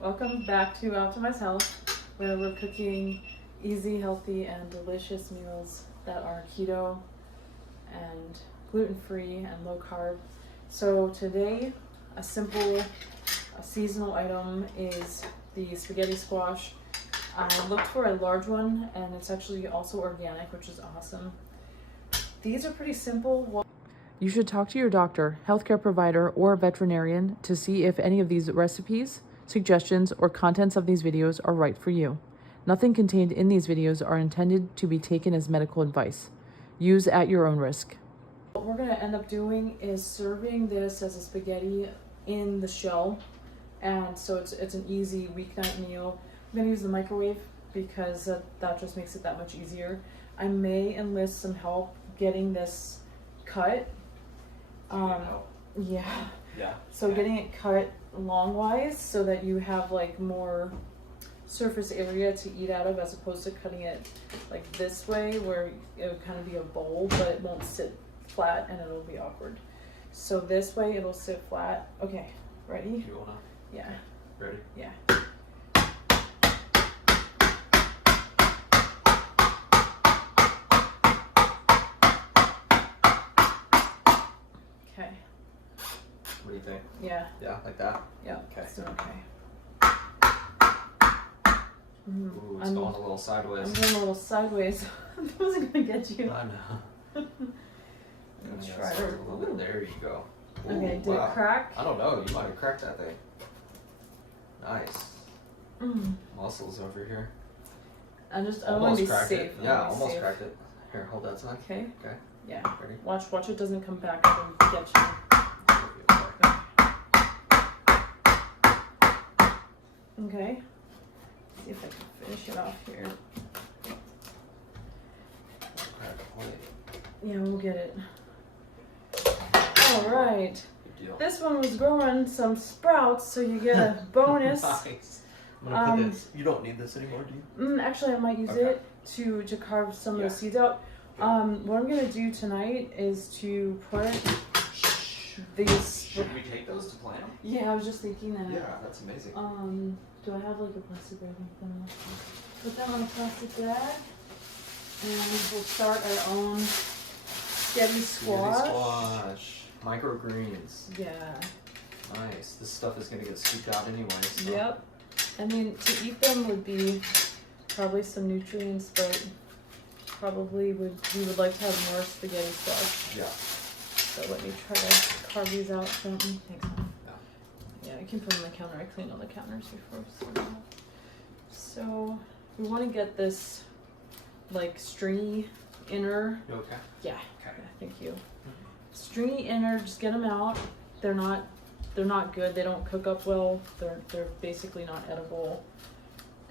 Welcome back to Optimize Health, where we're cooking easy, healthy, and delicious meals that are keto and gluten-free and low carb. So today, a seasonal item is the spaghetti squash. I looked for a large one, and it's actually also organic, which is awesome. These are pretty simple. You should talk to your doctor, healthcare provider, or veterinarian to see if any of these recipes, suggestions, or contents of these videos are right for you. Nothing contained in these videos are intended to be taken as medical advice. Use at your own risk. What we're going to end up doing is serving this as a spaghetti in the shell, and so it's an easy weeknight meal. I'm going to use the microwave because that just makes it that much easier. I may enlist some help getting this cut. Yeah. So getting it cut long-wise so that you have like more surface area to eat out of, as opposed to cutting it like this way where it would kind of be a bowl, but it won't sit flat and it'll be awkward. So this way it'll sit flat. Okay, ready? You wanna? Yeah. Ready? Yeah. Okay. What do you think? Yeah. Yeah, like that? Yeah. Okay. So Ooh, it's going a little sideways. I'm going a little sideways. I wasn't gonna get you. I know. Try a little bit. There you go. Ooh, okay, did it crack? I don't know. You might have cracked that thing. Nice. Muscles over here. I don't want to be safe. It. Yeah, almost cracked it. Here, hold that side. Okay. Okay. Yeah. Ready? Watch it doesn't come back up and get you. Okay. See if I can finish it off here. Yeah, we'll get it. All right. Good deal. This one was growing some sprouts, so you get a bonus. Nice. I'm gonna put this. You don't need this anymore, do you? Actually, I might use it to carve some of the seeds out. What I'm gonna do tonight is to put these. Should we take those to plant them? Yeah, I was just thinking that. Yeah, that's amazing. Do I have like a plastic bag? Put them on a plastic bag, and we'll start our own spaghetti squash. Microgreens. Yeah. Nice. This stuff is gonna get scooped out anyway. So. Yep. I mean, to eat them would be probably some nutrients, but probably we would like to have more spaghetti squash. Yeah. So let me try to carve these out. Thanks, Mom. Yeah, I can put them on the counter. I cleaned all the counters before. So we want to get this like stringy inner. You okay? Yeah. Okay. Yeah, thank you. Stringy inner. Just get them out. They're not good. They don't cook up well. They're basically not edible.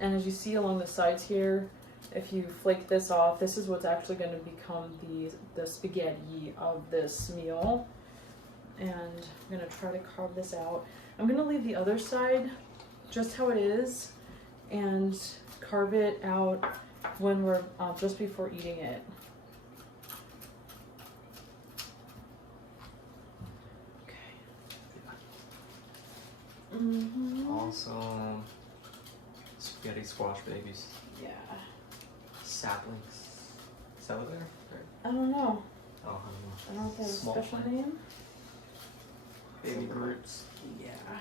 And as you see along the sides here, if you flake this off, this is what's actually going to become the spaghetti of this meal. And I'm going to try to carve this out. I'm going to leave the other side just how it is and carve it out when we're just before eating it. Awesome. Spaghetti squash babies. Yeah. Saplings. Is that what they're? I don't know. Oh, I don't know if they have a Small special plant. name. Baby Groots. Yeah.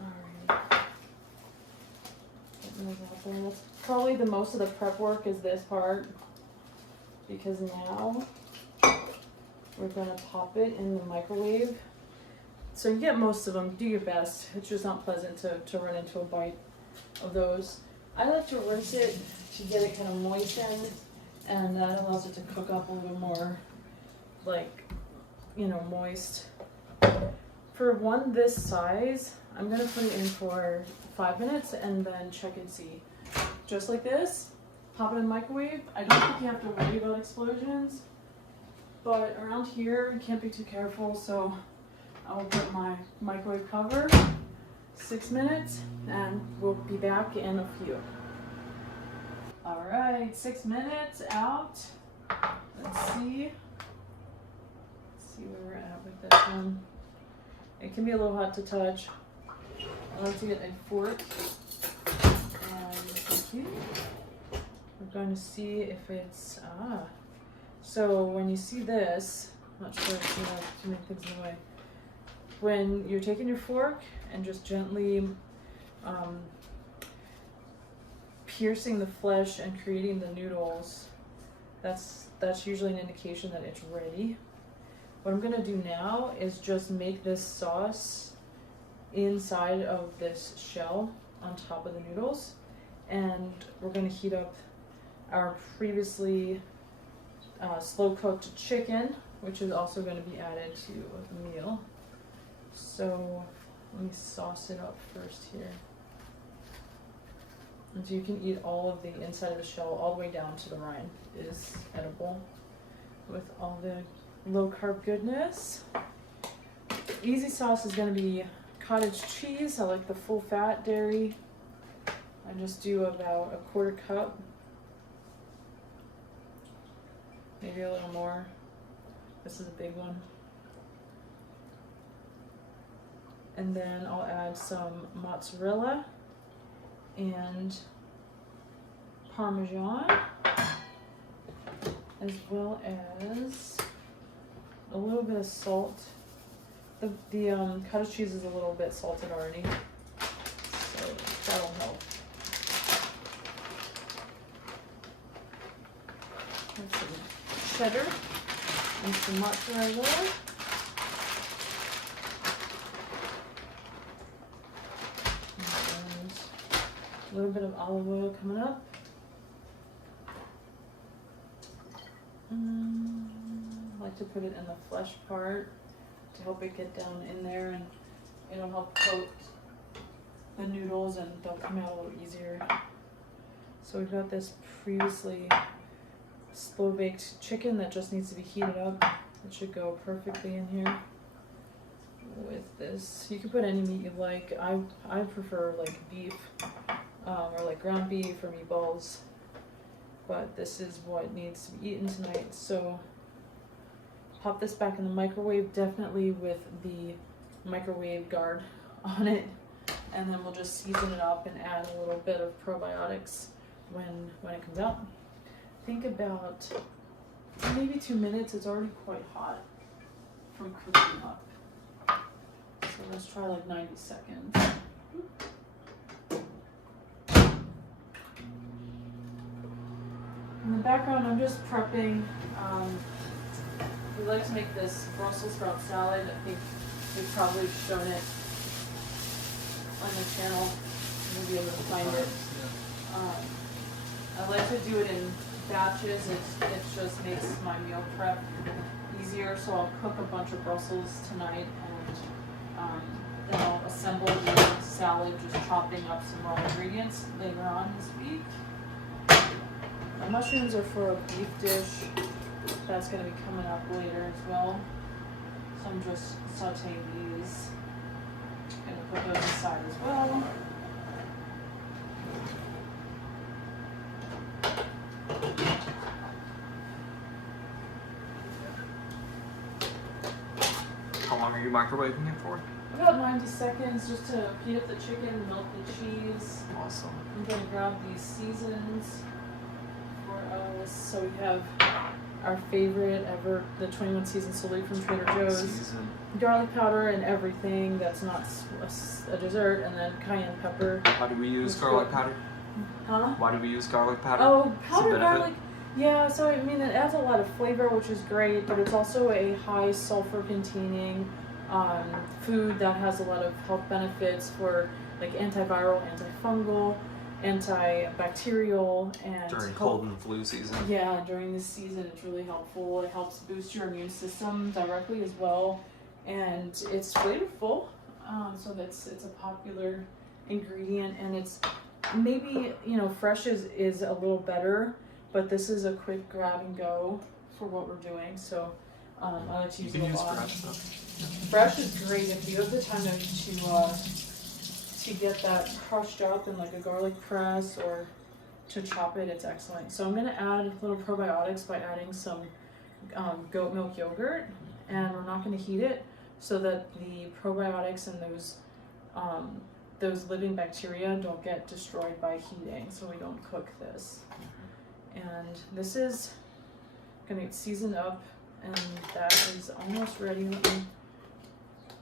Alright. Getting those out there. That's probably the most of the prep work is this part. Because now we're gonna pop it in the microwave. So you get most of them, do your best. It's just not pleasant to run into a bite of those. I like to rinse it to get it kind of moistened, and that allows it to cook up a little more, like, you know, moist. For one this size, I'm gonna put it in for 5 minutes and then check and see. Just like this, pop it in the microwave. I don't think you have to worry about explosions, but around here, you can't be too careful, so I'll put my microwave cover, 6 minutes, and we'll be back in a few. All right, 6 minutes out. Let's see where we're at with this one. It can be a little hot to touch. I like to get a fork, and thank you. We're going to see if it's, so when you see this, I'm not sure if you have too many things in the way. When you're taking your fork and just gently piercing the flesh and creating the noodles, that's usually an indication that it's ready. What I'm gonna do now is just make this sauce inside of this shell on top of the noodles, and we're gonna heat up our previously slow cooked chicken, which is also gonna be added to the meal. So let me sauce it up first here. And so you can eat all of the inside of the shell all the way down to the rind. It is edible with all the low carb goodness. Easy sauce is going to be cottage cheese. I like the full fat dairy. I just do about a 1/4 cup, maybe a little more. This is a big one. And then I'll add some mozzarella and Parmesan, as well as a little bit of salt. The cottage cheese is a little bit salted already, so that'll help. And some cheddar and some mozzarella. And a little bit of olive oil coming up. I like to put it in the flesh part to help it get down in there, and it'll help coat the noodles and they'll come out a little easier. So we've got this previously slow baked chicken that just needs to be heated up. It should go perfectly in here with this. You can put any meat you like. I prefer like beef or like ground beef or meatballs, but this is what needs to be eaten tonight. So pop this back in the microwave, definitely with the microwave guard on it, and then we'll just season it up and add a little bit of probiotics when it comes out. Think about maybe 2 minutes. It's already quite hot from cooking up. So let's try like 90 seconds. In the background, I'm just prepping. We like to make this Brussels sprout salad. I think we've probably shown it on the channel. You'll be able to find it. I like to do it in batches. It just makes my meal prep easier. So I'll cook a bunch of Brussels tonight, and then I'll assemble the salad, just chopping up some raw ingredients later on this week. The mushrooms are for a beef dish that's going to be coming up later as well. So I'm just sauteing these. Going to put those aside as well. How long are you microwaving it for? About 90 seconds just to heat up the chicken, melt the cheese. Awesome. I'm going to grab these seasons for us. So we have our favorite ever, the 21 season salute from Trader Joe's. Garlic powder and everything that's not a dessert, and then cayenne pepper. Why do we use garlic powder? Huh? Why do we use garlic powder? Oh, powdered garlic. Yeah, so I mean it adds a lot of flavor, which is great, but it's also a high sulfur containing food that has a lot of health benefits for like antiviral, antifungal, antibacterial, and during cold and flu season. Yeah, during this season it's really helpful. It helps boost your immune system directly as well, and it's flavorful. So it's a popular ingredient, and it's maybe fresh is a little better, but this is a quick grab and go for what we're doing. So I like to use it a lot. Fresh is great if you have the time to get that crushed up in like a garlic press or to chop it. It's excellent. So I'm going to add little probiotics by adding some goat milk yogurt, and we're not going to heat it. so that the probiotics and those living bacteria don't get destroyed by heating, so we don't cook this. And this is gonna get seasoned up, and that is almost ready. Let me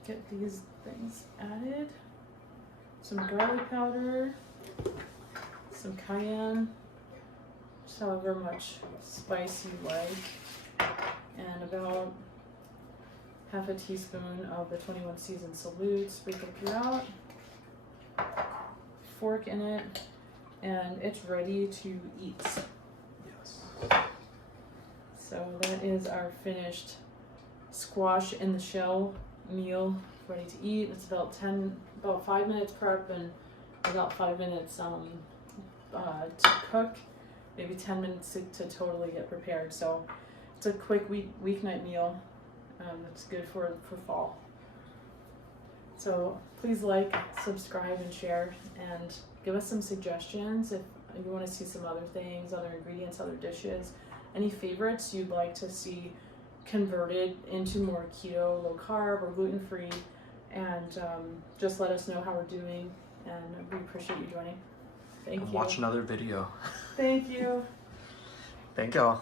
get these things added. Some garlic powder, some cayenne, just however much spice you like, and about half a teaspoon of the 21 Seasoned Salute. Sprinkle throughout, fork in it, and it's ready to eat. Yes. So that is our finished squash in the shell meal, ready to eat. It's about 5 minutes prep and about 5 minutes to cook, maybe 10 minutes to totally get prepared. So it's a quick weeknight meal. It's good for fall. So please like, subscribe, and share, and give us some suggestions if you want to see some other things, other ingredients, other dishes, any favorites you'd like to see converted into more keto, low carb, or gluten free, and just let us know how we're doing, and we appreciate you joining. Thank you. Watch another video. Thank you. Thank y'all.